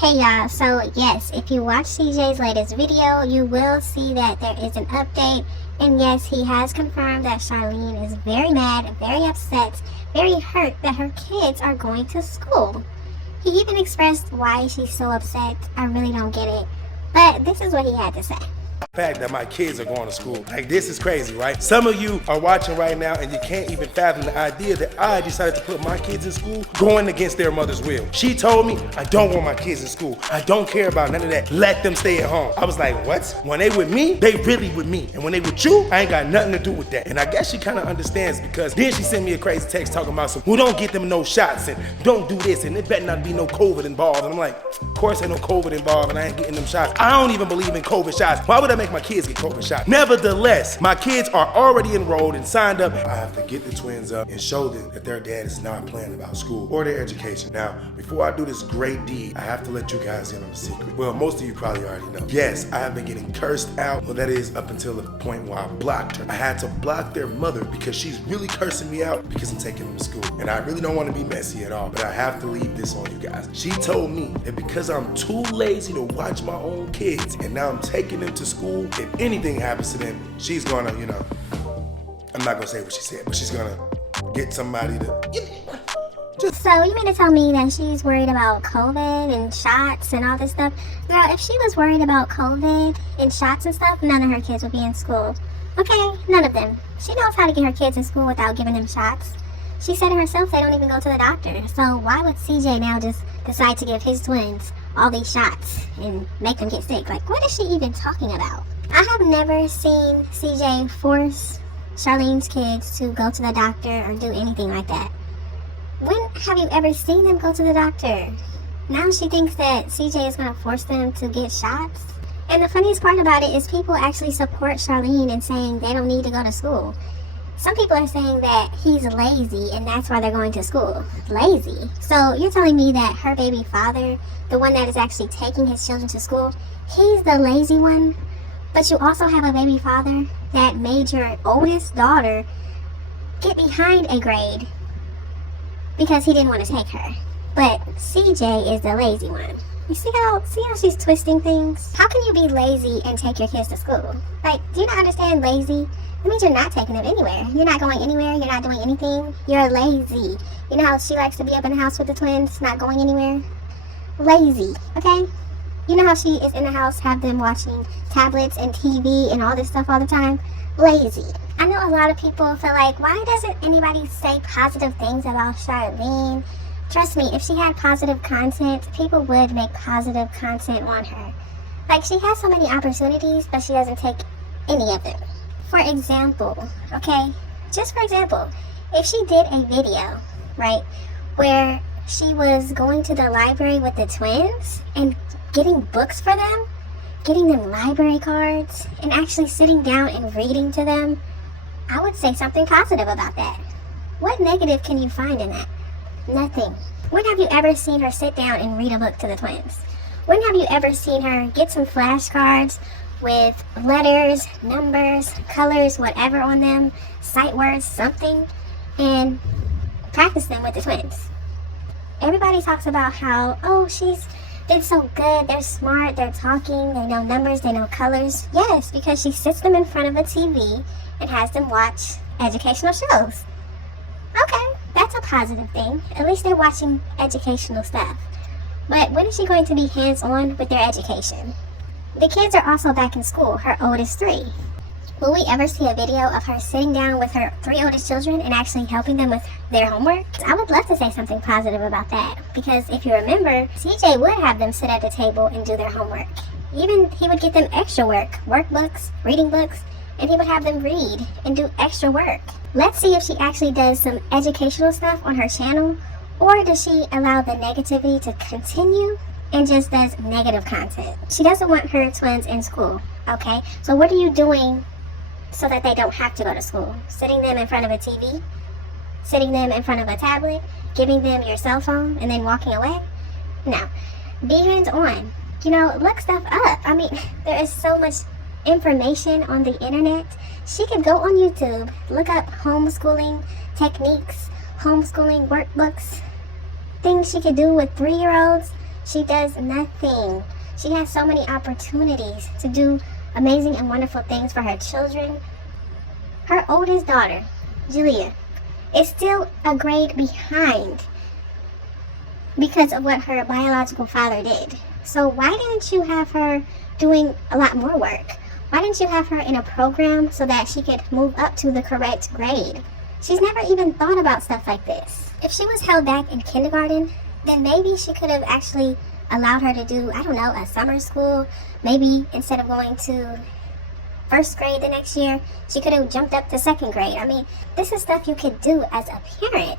Hey y'all, so yes, if you watch CJ's latest video, you will see that there is an update. And yes, he has confirmed that Charlene is very mad, very upset, very hurt that her kids are going to school. He even expressed why she's so upset. I really don't get it. But this is what he had to say. Fact that my kids are going to school. Like, this is crazy, right? Some of you are watching right now and you can't even fathom the idea that I decided to put my kids in school going against their mother's will. She told me, I don't want my kids in school. I don't care about none of that. Let them stay at home. I was like, what? When they with me, they really with me. And when they with you, I ain't got nothing to do with that. And I guess she kind of understands, because then she sent me a crazy text talking about some, well, don't get them no shots and don't do this and it better not be no COVID involved. And I'm like, of course ain't no COVID involved and I ain't getting them shots. I don't even believe in COVID shots. Why would I make my kids get COVID shots? Nevertheless, my kids are already enrolled and signed up. I have to get the twins up and show them that their dad is not playing about school or their education. Now, before I do this great deed, I have to let you guys in on a secret. Well, most of you probably already know. Yes, I have been getting cursed out. Well, that is up until the point where I blocked her. I had to block their mother because she's really cursing me out because I'm taking them to school. And I really don't want to be messy at all, but I have to leave this on you guys. She told me that because I'm too lazy to watch my own kids and now I'm taking them to school, if anything happens to them, she's gonna, I'm not gonna say what she said, but she's gonna get somebody to, So you mean to tell me that she's worried about COVID and shots and all this stuff? Girl, if she was worried about COVID and shots and stuff, none of her kids would be in school. Okay, none of them. She knows how to get her kids in school without giving them shots. She said it herself, they don't even go to the doctor. So why would CJ now just decide to give his twins all these shots and make them get sick? Like, what is she even talking about? I have never seen CJ force Charlene's kids to go to the doctor or do anything like that. When have you ever seen them go to the doctor? Now she thinks that CJ is going to force them to get shots. And the funniest part about it is people actually support Charlene in saying they don't need to go to school. Some people are saying that he's lazy and that's why they're going to school. Lazy? So you're telling me that her baby father, the one that is actually taking his children to school, he's the lazy one? But you also have a baby father that made your oldest daughter get behind a grade because he didn't want to take her. But CJ is the lazy one. You see how she's twisting things? How can you be lazy and take your kids to school? Like, do you not understand lazy? It means you're not taking them anywhere. You're not going anywhere. You're not doing anything. You're lazy. You know how she likes to be up in the house with the twins, not going anywhere? Lazy, okay? You know how she is in the house, have them watching tablets and TV and all this stuff all the time? Lazy. I know a lot of people feel like, why doesn't anybody say positive things about Charlene? Trust me, if she had positive content, people would make positive content on her. Like, she has so many opportunities, but she doesn't take any of them. For example, okay, just for example, if she did a video, right, where she was going to the library with the twins and getting books for them, getting them library cards, and actually sitting down and reading to them, I would say something positive about that. What negative can you find in that? Nothing. When have you ever seen her sit down and read a book to the twins? When have you ever seen her get some flashcards with letters, numbers, colors, whatever on them, sight words, something, and practice them with the twins? Everybody talks about how, oh, she's been so good, they're smart, they're talking, they know numbers, they know colors. Yes, because she sits them in front of a TV and has them watch educational shows. Okay, that's a positive thing. At least they're watching educational stuff. But when is she going to be hands-on with their education? The kids are also back in school, her oldest 3. Will we ever see a video of her sitting down with her 3 oldest children and actually helping them with their homework? I would love to say something positive about that, because if you remember, CJ would have them sit at the table and do their homework. Even he would get them extra work, workbooks, reading books, and he would have them read and do extra work. Let's see if she actually does some educational stuff on her channel, or does she allow the negativity to continue and just does negative content? She doesn't want her twins in school, okay? So what are you doing so that they don't have to go to school? Sitting them in front of a TV? Sitting them in front of a tablet? Giving them your cell phone and then walking away? No. Be hands-on. Look stuff up. I mean, there is so much information on the internet. She could go on YouTube, look up homeschooling techniques, homeschooling workbooks, things she could do with 3-year-olds. She does nothing. She has so many opportunities to do amazing and wonderful things for her children. Her oldest daughter, Jaaliyah, is still a grade behind because of what her biological father did. So why didn't you have her doing a lot more work? Why didn't you have her in a program so that she could move up to the correct grade? She's never even thought about stuff like this. If she was held back in kindergarten, then maybe she could have actually allowed her to do, I don't know, a summer school. Maybe instead of going to first grade the next year, she could have jumped up to second grade. I mean, this is stuff you could do as a parent.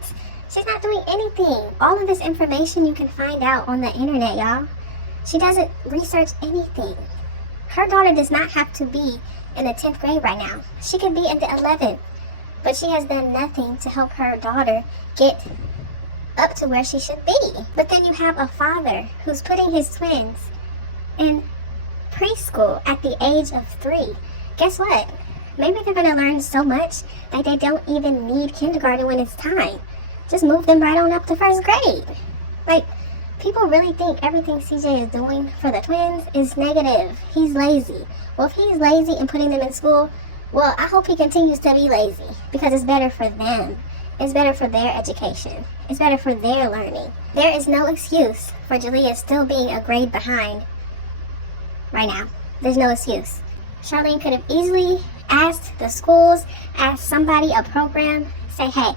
She's not doing anything. All of this information you can find out on the internet, y'all. She doesn't research anything. Her daughter does not have to be in the 10th grade right now. She could be in the 11th. But she has done nothing to help her daughter get up to where she should be. But then you have a father who's putting his twins in preschool at the age of 3. Guess what? Maybe they're going to learn so much that they don't even need kindergarten when it's time. Just move them right on up to first grade. Like, people really think everything CJ is doing for the twins is negative. He's lazy. Well, if he's lazy and putting them in school, well, I hope he continues to be lazy because it's better for them. It's better for their education. It's better for their learning. There is no excuse for Jaaliyah still being a grade behind right now. There's no excuse. Charlene could have easily asked the schools, asked somebody, a program, say, hey,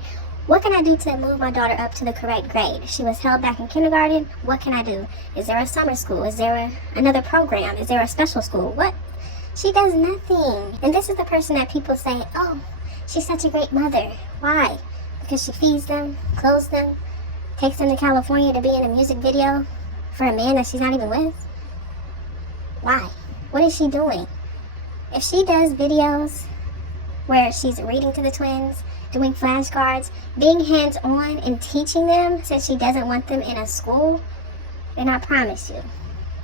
what can I do to move my daughter up to the correct grade? She was held back in kindergarten. What can I do? Is there a summer school? Is there another program? Is there a special school? What? She does nothing. And this is the person that people say, oh, she's such a great mother. Why? Because she feeds them, clothes them, takes them to California to be in a music video for a man that she's not even with. Why? What is she doing? If she does videos where she's reading to the twins, doing flashcards, being hands-on and teaching them since she doesn't want them in a school, then I promise you,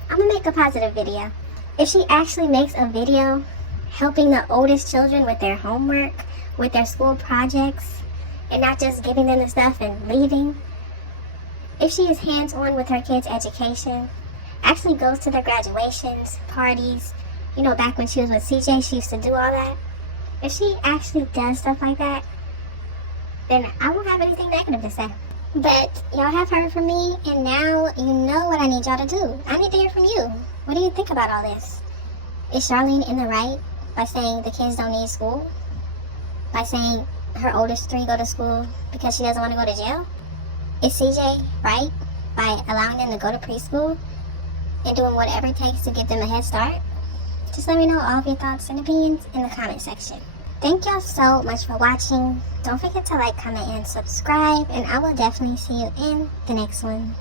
I'm going to make a positive video. If she actually makes a video helping the oldest children with their homework, with their school projects, and not just giving them the stuff and leaving, if she is hands-on with her kids' education, actually goes to their graduations, parties, you know, back when she was with CJ, she used to do all that. If she actually does stuff like that, then I won't have anything negative to say. But y'all have heard from me, and now you know what I need y'all to do. I need to hear from you. What do you think about all this? Is Charlene in the right by saying the kids don't need school? By saying her oldest 3 go to school because she doesn't want to go to jail? Is CJ right by allowing them to go to preschool and doing whatever it takes to give them a head start? Just let me know all of your thoughts and opinions in the comment section. Thank y'all so much for watching. Don't forget to like, comment, and subscribe, and I will definitely see you in the next one.